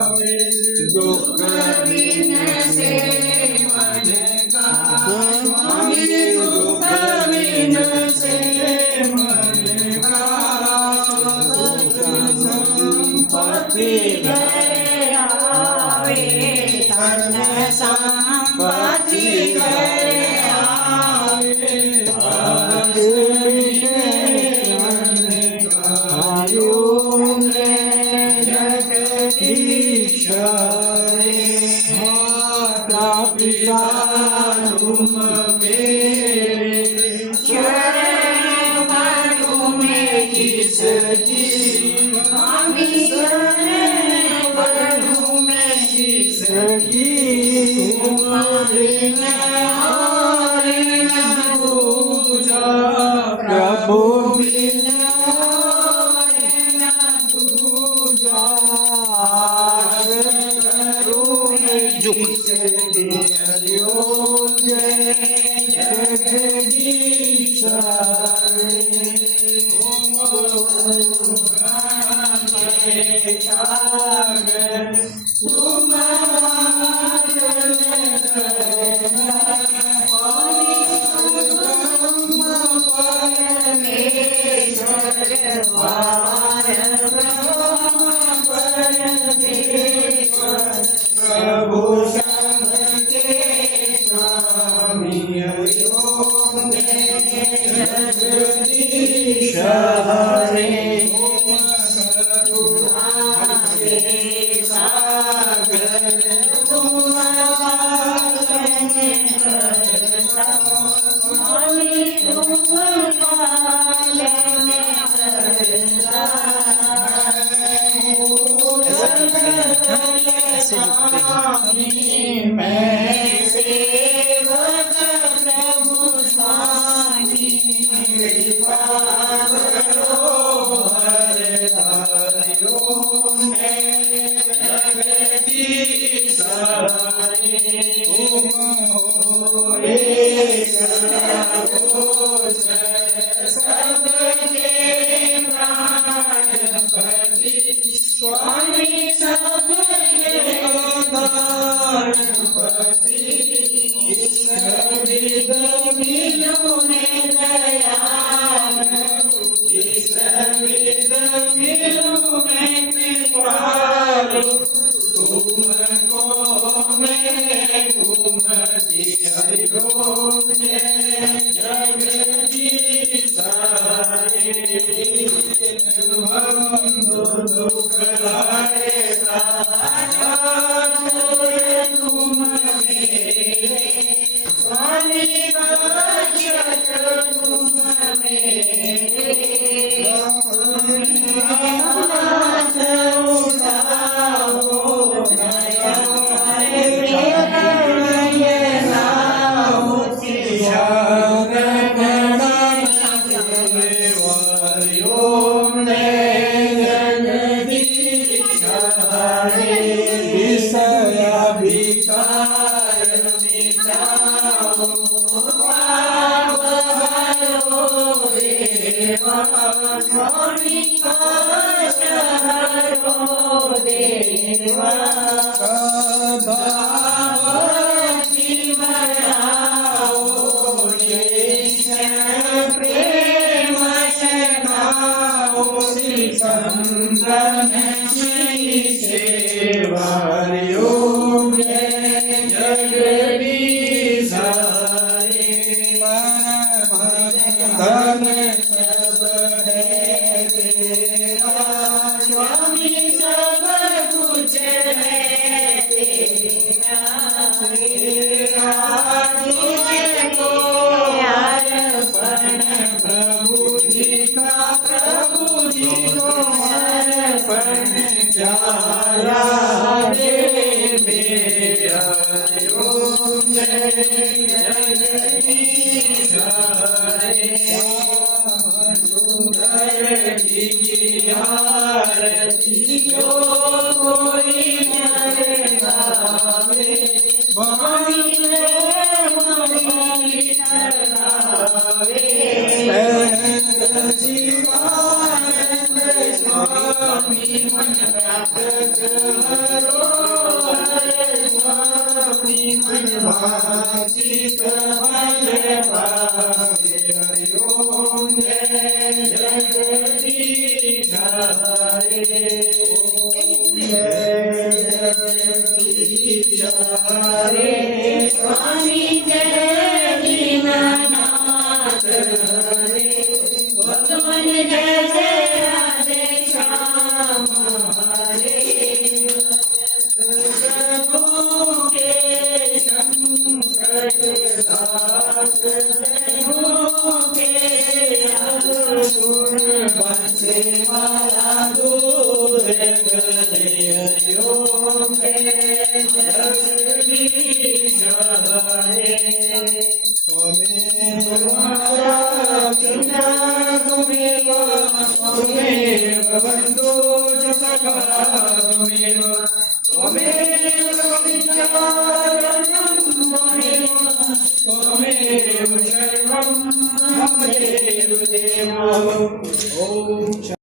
दुख विनसे मन का स्वामी दुख विनसे मन का संपत्ति घरे आवे धन संपत्ति घरे आवे पिता तुम मेरे चरण में किस की स्वामी चरण में किस की पूजा प्रभु प्यारा રે સ્વામી જય દીનાનાથ રે ભગવાન જય જય રાધે શ્યામ હરે મુકે સંકટ દાસ મુકે અર્જુન વંશે મારા દૂર કરે યોગ જગદીશ હરે त्वमेव बन्धो च सखा त्वमेव विचारणं त्वमेव सर्वं मम देव देवो